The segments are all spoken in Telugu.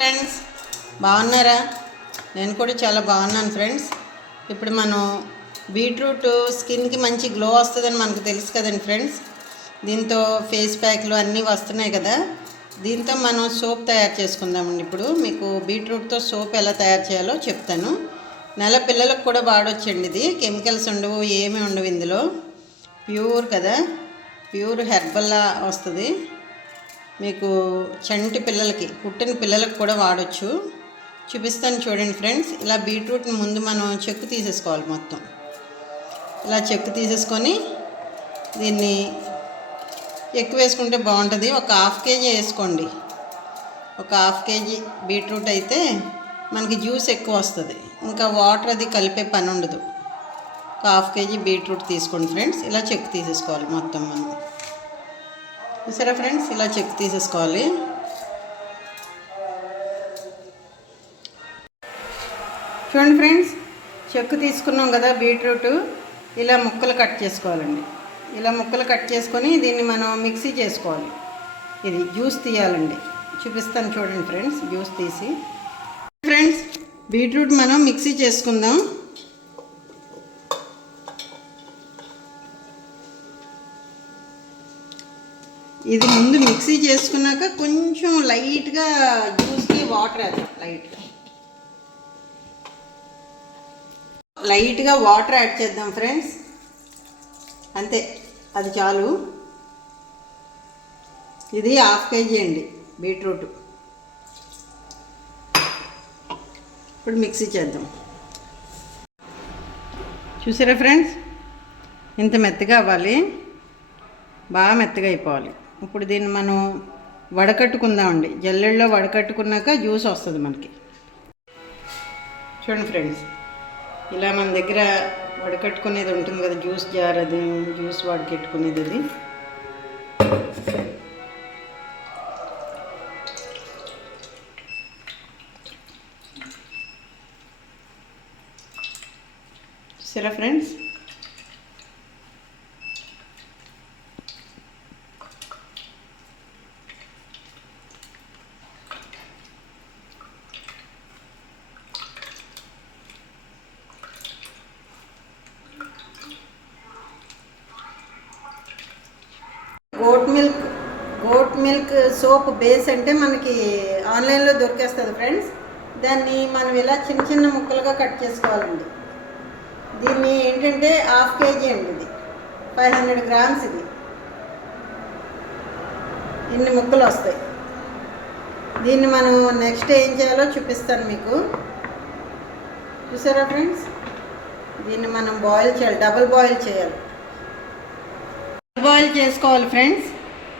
ఫ్రెండ్స్ బాగున్నారా? నేను కూడా చాలా బాగున్నాను ఫ్రెండ్స్. ఇప్పుడు మనం బీట్రూట్ స్కిన్కి మంచి గ్లో వస్తుందని మనకు తెలుసు కదండి ఫ్రెండ్స్. దీంతో ఫేస్ ప్యాక్లు అన్నీ వస్తున్నాయి కదా. దీంతో మనం సోప్ తయారు చేసుకుందామండి. ఇప్పుడు మీకు బీట్రూట్తో సోప్ ఎలా తయారు చేయాలో చెప్తాను. నెల పిల్లలకు కూడా వాడొచ్చండి. ఇది కెమికల్స్ ఉండవు, ఏమీ ఉండవు ఇందులో. ప్యూర్ కదా, ప్యూర్ హెర్బల్లా వస్తుంది. మీకు చంటి పిల్లలకి, పుట్టిన పిల్లలకు కూడా వాడచ్చు. చూపిస్తాను చూడండి ఫ్రెండ్స్. ఇలా బీట్రూట్ని ముందు మనం చెక్కు తీసేసుకోవాలి. మొత్తం ఇలా చెక్కు తీసేసుకొని దీన్ని ఎక్కువ వేసుకుంటే బాగుంటుంది. ఒక హాఫ్ కేజీ వేసుకోండి. ఒక హాఫ్ కేజీ బీట్రూట్ అయితే మనకి జ్యూస్ ఎక్కువ వస్తుంది, ఇంకా వాటర్ అది కలిపే పని ఉండదు. ఒక హాఫ్ కేజీ బీట్రూట్ తీసుకోండి ఫ్రెండ్స్. ఇలా చెక్కు తీసేసుకోవాలి మొత్తం మనం. చూసారా ఫ్రెండ్స్, ఇలా చెక్ తీసేసుకోవాలి. చూడండి ఫ్రెండ్స్, చెక్కు తీసుకున్నాం కదా బీట్రూట్, ఇలా ముక్కలు కట్ చేసుకోవాలండి. ఇలా ముక్కలు కట్ చేసుకొని దీన్ని మనం మిక్సీ చేసుకోవాలి. ఇది జ్యూస్ తీయాలండి. చూపిస్తాను చూడండి ఫ్రెండ్స్. జ్యూస్ తీసి ఫ్రెండ్స్ బీట్రూట్ మనం మిక్సీ చేసుకుందాం. ఇది ముందు మిక్సీ చేసుకున్నాక కొంచెం లైట్గా జ్యూస్కి వాటర్ వేద్దాం. లైట్గా వాటర్ యాడ్ చేద్దాం ఫ్రెండ్స్. అంతే, అది చాలు. ఇది హాఫ్ కేజీ అండి బీట్రూట్. ఇప్పుడు మిక్సీ చేద్దాం. చూసారా ఫ్రెండ్స్, ఇంత మెత్తగా అవ్వాలి, బాగా మెత్తగా అయిపోవాలి. ఇప్పుడు దీన్ని మనం వడకట్టుకుందామండి. జల్లెడలో వడకట్టుకున్నాక జ్యూస్ వస్తుంది మనకి. చూడండి ఫ్రెండ్స్, ఇలా మన దగ్గర వడకట్టుకునేది ఉంటుంది కదా, జ్యూస్ జార్, అది జ్యూస్ వడకట్టుకునేది. అది చూసారా friends. Goat milk soap base అంటే మనకి ఆన్లైన్లో దొరికేస్తుంది ఫ్రెండ్స్. దాన్ని మనం ఇలా చిన్న చిన్న ముక్కలుగా కట్ చేసుకోవాలండి. దీన్ని ఏంటంటే హాఫ్ కేజీ అండి, ఇది 500 గ్రామ్స్. ఇది ఇన్ని ముక్కలు వస్తాయి. దీన్ని మనం నెక్స్ట్ ఏం చేయాలో చూపిస్తాను మీకు. చూసారా ఫ్రెండ్స్, దీన్ని మనం బాయిల్ చేయాలి, డబుల్ బాయిల్ చేయాలి. బాయిల్ చేసుకోవాలి ఫ్రెండ్స్.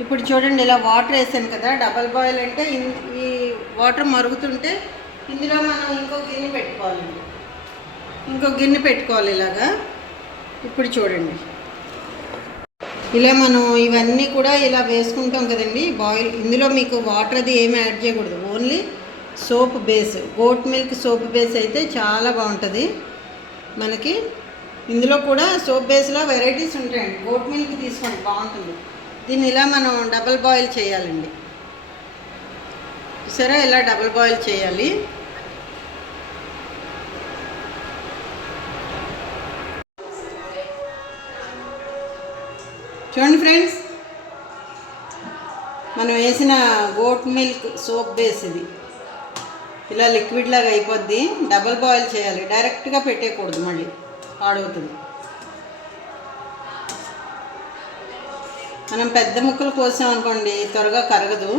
ఇప్పుడు చూడండి, ఇలా వాటర్ వేసాను కదా. డబల్ బాయిల్ అంటే ఈ వాటర్ మరుగుతుంటే ఇందులో మనం ఇంకో గిన్నె పెట్టుకోవాలండి. ఇలాగా. ఇప్పుడు చూడండి, ఇలా మనం ఇవన్నీ కూడా ఇలా వేసుకుంటాం కదండి బాయిల్. ఇందులో మీకు వాటర్ అది ఏమి యాడ్ చేయకూడదు, only soap base. Goat milk soap base అయితే చాలా బాగుంటుంది మనకి. ఇందులో కూడా సోప్ బేస్లో వెరైటీస్ ఉంటాయండి. గోట్ మిల్క్ తీసుకోండి, బాగుంటుంది. దీన్ని ఇలా మనం డబల్ బాయిల్ చేయాలండి. సరే, ఇలా డబల్ బాయిల్ చేయాలి. చూడండి ఫ్రెండ్స్, మనం వేసిన గోట్ మిల్క్ సోప్ బేస్ ఇది ఇలా లిక్విడ్ లాగా అయిపోద్ది. డబల్ బాయిల్ చేయాలి, డైరెక్ట్గా పెట్టేయకూడదు, మళ్ళీ పాడవుతుంది. మనం పెద్ద ముక్కలు కోసాం అనుకోండి, త్వరగా కరగదు.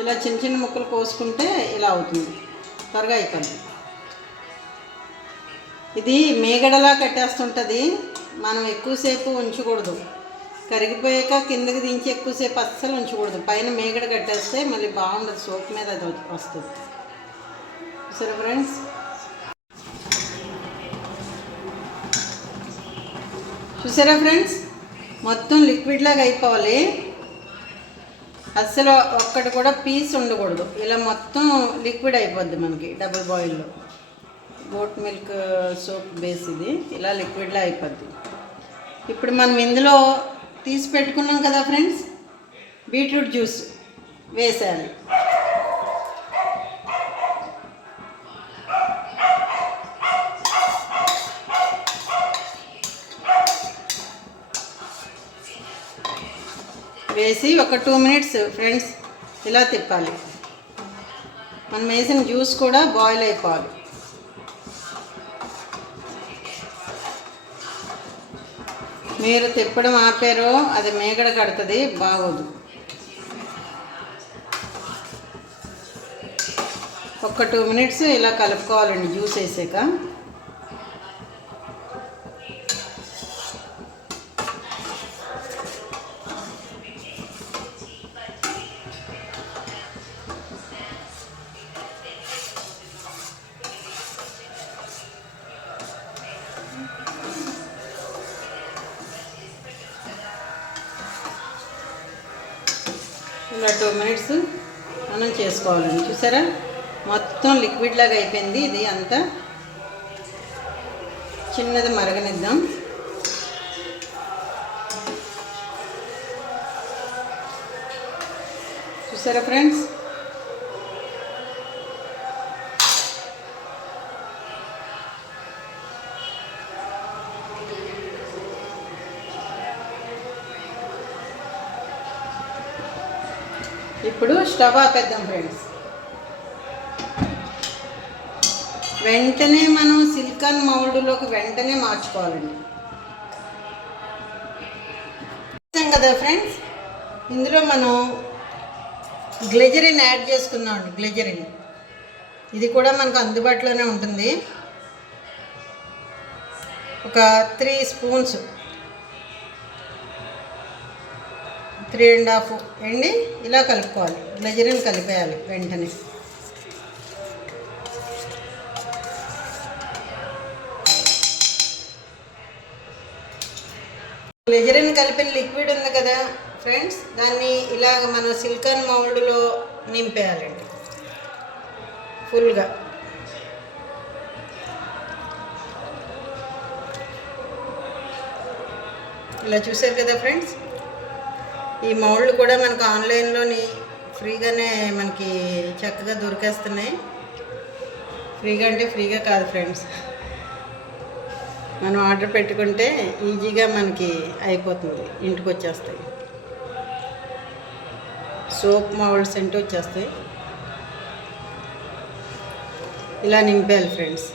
ఇలా చిన్న చిన్న ముక్కలు కోసుకుంటే ఇలా అవుతుంది, త్వరగా అయిపోద్ది. ఇది మేగడలా కట్టేస్తుంటుంది. మనం ఎక్కువసేపు ఉంచకూడదు. కరిగిపోయాక కిందకి దించి ఎక్కువసేపు అస్సలు ఉంచకూడదు. పైన మేగడ కట్టేస్తే మళ్ళీ బాగుండదు, సోప్ మీద అది వస్తుంది. సరే ఫ్రెండ్స్, చూసారా ఫ్రెండ్స్, మొత్తం లిక్విడ్ లాగా అయిపోవాలి. అస్సలు ఒక్కటి కూడా పీస్ ఉండకూడదు. ఇలా మొత్తం లిక్విడ్ అయిపోద్ది మనకి డబుల్ బాయిల్లో. గోట్ మిల్క్ సోప్ బేస్ ఇది ఇలా లిక్విడ్లా అయిపోద్ది. ఇప్పుడు మనం ఇందులో తీసి పెట్టుకున్నాం కదా ఫ్రెండ్స్, బీట్రూట్ జ్యూస్ వేసేయాలి. వేసి ఒక 2 మినిట్స్ ఫ్రెండ్స్ ఇలా తిప్పాలి. మనం వేసిన జ్యూస్ కూడా బాయిల్ అయిపోవాలి. మీరు తిప్పడం ఆపారో అది మేగడ కడుతుంది, బాగోదు. ఒక 2 మినిట్స్ ఇలా కలుపుకోవాలండి జ్యూస్ వేసాక. ఇలా 2 మినిట్స్ మనం చేసుకోవాలండి. చూసారా మొత్తం లిక్విడ్ లాగా అయిపోయింది. ఇది అంతా చిన్నది మరగనిద్దాం. చూసారా ఫ్రెండ్స్, ఇప్పుడు స్టవ్ ఆపేద్దాం ఫ్రెండ్స్. వెంటనే మనం సిలికాన్ మౌల్డ్లోకి వెంటనే మార్చుకోవాలండి. కదా ఫ్రెండ్స్, ఇందులో మనం గ్లిజరిన్ యాడ్ చేసుకుందామండి. గ్లిజరిన్ ఇది కూడా మనకు అందుబాటులోనే ఉంటుంది. ఒక 3 స్పూన్స్, 3½ అండి. ఇలా కలుపుకోవాలి. గ్లిజరిన్ కలిపేయాలి వెంటనే. గ్లిజరిన్ కలిపిన లిక్విడ్ ఉంది కదా ఫ్రెండ్స్, దాన్ని ఇలాగ మనం సిలికాన్ మౌల్డ్లో నింపేయాలండి ఫుల్గా. ఇలా చూసారు కదా ఫ్రెండ్స్, ఈ మౌల్డ్ కూడా మనకు ఆన్లైన్లోని ఫ్రీగానే మనకి చక్కగా దొరికేస్తున్నాయి. ఫ్రీగా అంటే ఫ్రీగా కాదు ఫ్రెండ్స్, మనం ఆర్డర్ పెట్టుకుంటే ఈజీగా మనకి అయిపోతుంది, ఇంటికి వచ్చేస్తాయి. సోప్ మౌల్డ్స్ అంటూ వచ్చేస్తాయి. ఇలా నింపేయాలి ఫ్రెండ్స్.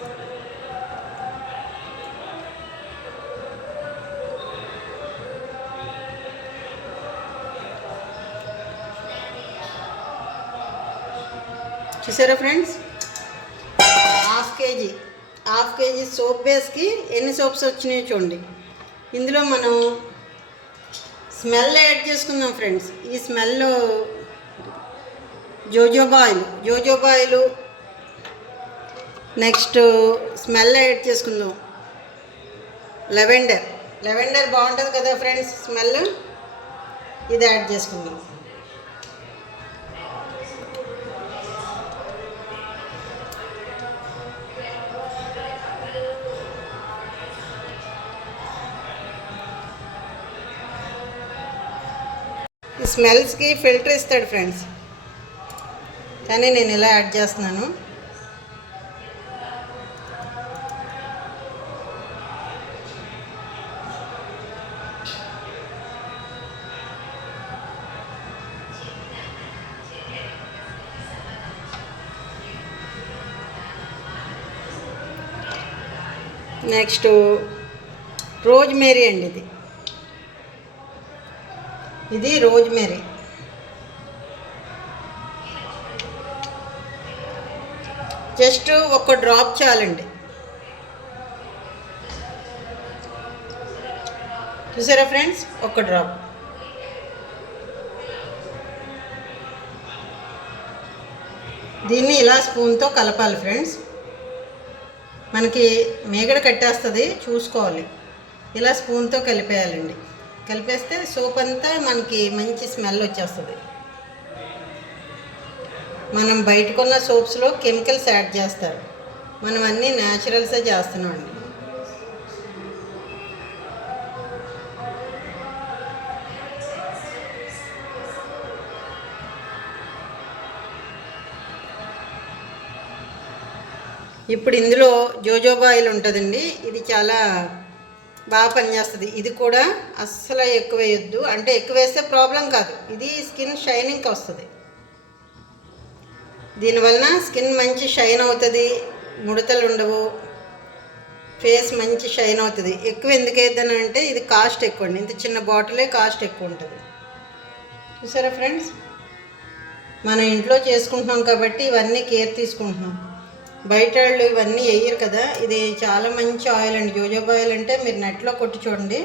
చూసారా ఫ్రెండ్స్, హాఫ్ కేజీ సోప్ బేస్కి ఎన్ని సోప్స్ వచ్చినాయో చూడండి. ఇందులో మనం స్మెల్ యాడ్ చేసుకుందాం ఫ్రెండ్స్. ఈ smell jojoba oil, next smell add చేసుకుందాం లెవెండర్ బాగుంటుంది కదా ఫ్రెండ్స్ స్మెల్. ఇది యాడ్ చేసుకుందాం. ఈ స్మెల్స్కి ఫిల్టర్ ఇస్తాడు ఫ్రెండ్స్, కానీ నేను ఇలా యాడ్ చేస్తున్నాను. నెక్స్ట్ రోజ్మేరీ అండి. ఇది రోజ్మేరీ. జస్ట్ ఒక డ్రాప్ చాలండి. చూసారా ఫ్రెండ్స్, ఒక డ్రాప్. దీన్ని ఇలా స్పూన్తో కలపాలి ఫ్రెండ్స్. మనకి మేగడ కట్టేస్తుంది, చూసుకోవాలి. ఇలా స్పూన్తో కలిపేయాలండి. కలిపేస్తే సోప్ అంతా మనకి మంచి స్మెల్ వచ్చేస్తుంది. మనం బయట కొన్న సోప్స్లో కెమికల్స్ యాడ్ చేస్తారు, మనం అన్నీ న్యాచురల్సే చేస్తున్నాం అండి. ఇప్పుడు ఇందులో జోజోబా ఆయిల్ ఉంటుందండి. ఇది చాలా బాగా పనిచేస్తుంది. ఇది కూడా అస్సలు ఎక్కువ వేయొద్దు, అంటే ఎక్కువ వేస్తే ప్రాబ్లం కాదు, ఇది స్కిన్ షైనింగ్కి వస్తుంది. దీనివలన స్కిన్ మంచి షైన్ అవుతుంది, ముడతలు ఉండవు, ఫేస్ మంచి షైన్ అవుతుంది. ఎక్కువ ఎందుకు వేద్దాను అంటే ఇది కాస్ట్ ఎక్కువ అండి, ఇంత చిన్న బాటిలే కాస్ట్ ఎక్కువ ఉంటుంది. చూసారా ఫ్రెండ్స్, మన ఇంట్లో చేసుకుంటున్నాం కాబట్టి ఇవన్నీ కేర్ తీసుకుంటున్నాం. బయట వాళ్ళు ఇవన్నీ వేయరు కదా. ఇది చాలా మంచి ఆయిల్ అండి, జోజోబా ఆయిల్. అంటే మీరు నెట్లో కొట్టి చూడండి,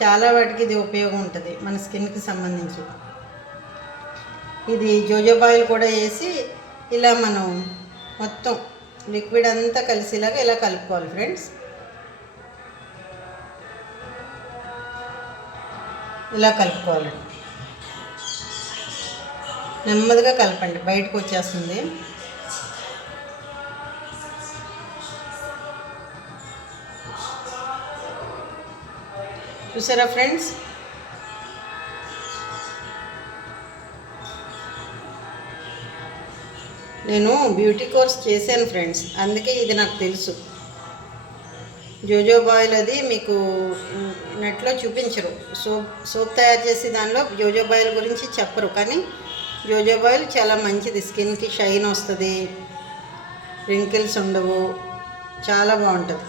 చాలా వాటికి ఇది ఉపయోగం ఉంటుంది మన స్కిన్కి సంబంధించి. ఇది జోజోబా ఆయిల్ కూడా వేసి ఇలా మనం మొత్తం లిక్విడ్ అంతా కలిసేలాగా ఇలా కలుపుకోవాలి ఫ్రెండ్స్. ఇలా కలుపుకోవాలి, నెమ్మదిగా కలపండి, బయటకు వచ్చేస్తుంది. చూసారా ఫ్రెండ్స్, నేను బ్యూటీ కోర్స్ చేశాను ఫ్రెండ్స్, అందుకే ఇది నాకు తెలుసు. జోజోబా ఆయిల్ అది మీకు నెట్లో చూపించరు, సోప్ తయారు చేసి దానిలో జోజోబా ఆయిల్ గురించి చెప్పరు. కానీ జోజోబా ఆయిల్ చాలా మంచిది, స్కిన్కి షైన్ వస్తుంది, రింకిల్స్ ఉండవు, చాలా బాగుంటుంది.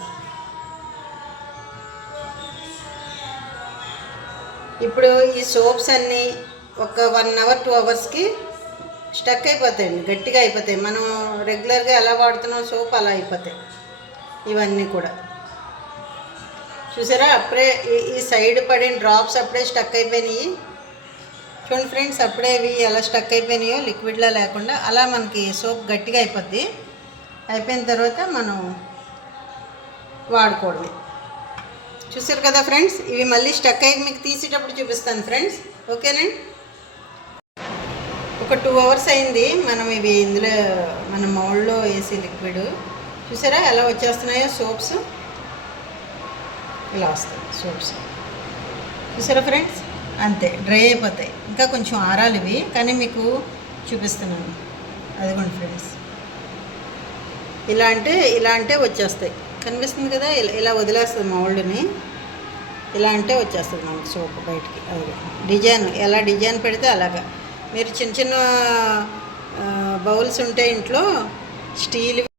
ఇప్పుడు ఈ సోప్స్ అన్నీ ఒక 1 అవర్ 2 అవర్స్కి స్టక్ అయిపోతాయండి, గట్టిగా అయిపోతాయి. మనం రెగ్యులర్గా ఎలా వాడుతున్నాం సోప్ అలా అయిపోతాయి ఇవన్నీ కూడా. చూసారా, అప్పుడే ఈ సైడ్ పడిన డ్రాప్స్ అప్పుడే స్టక్ అయిపోయినాయి. చూడండి ఫ్రెండ్స్, అప్పుడే ఇవి ఎలా స్టక్ అయిపోయినాయో, లిక్విడ్లా లేకుండా. అలా మనకి సోప్ గట్టిగా అయిపోద్ది. అయిపోయిన తర్వాత మనం వాడుకోవడమే. చూసారు కదా ఫ్రెండ్స్, ఇవి మళ్ళీ స్టక్ అయ్యి మీకు తీసేటప్పుడు చూపిస్తాను ఫ్రెండ్స్, ఓకేనండి. ఒక 2 అవర్స్ అయింది మనం ఇవి ఇందులో మన మౌల్డ్లో వేసి లిక్విడ్. చూసారా ఎలా వచ్చేస్తున్నాయో సోప్స్, ఇలా వస్తాయి సోప్స్. చూసారా ఫ్రెండ్స్, అంతే డ్రై అయిపోతాయి. ఇంకా కొంచెం ఆరాలి ఇవి, కానీ మీకు చూపిస్తున్నాను. అదిగోండి ఫ్రెండ్స్, ఇలా అంటే వచ్చేస్తాయి. కనిపిస్తుంది కదా, ఇలా వదిలేస్తుంది మౌల్డ్ని. ఇలా అంటే వచ్చేస్తుంది మనకి సోప్ బయటికి. అది డిజైన్, ఎలా డిజైన్ పెడితే అలాగా. మీరు చిన్న చిన్న బౌల్స్ ఉంటే ఇంట్లో స్టీల్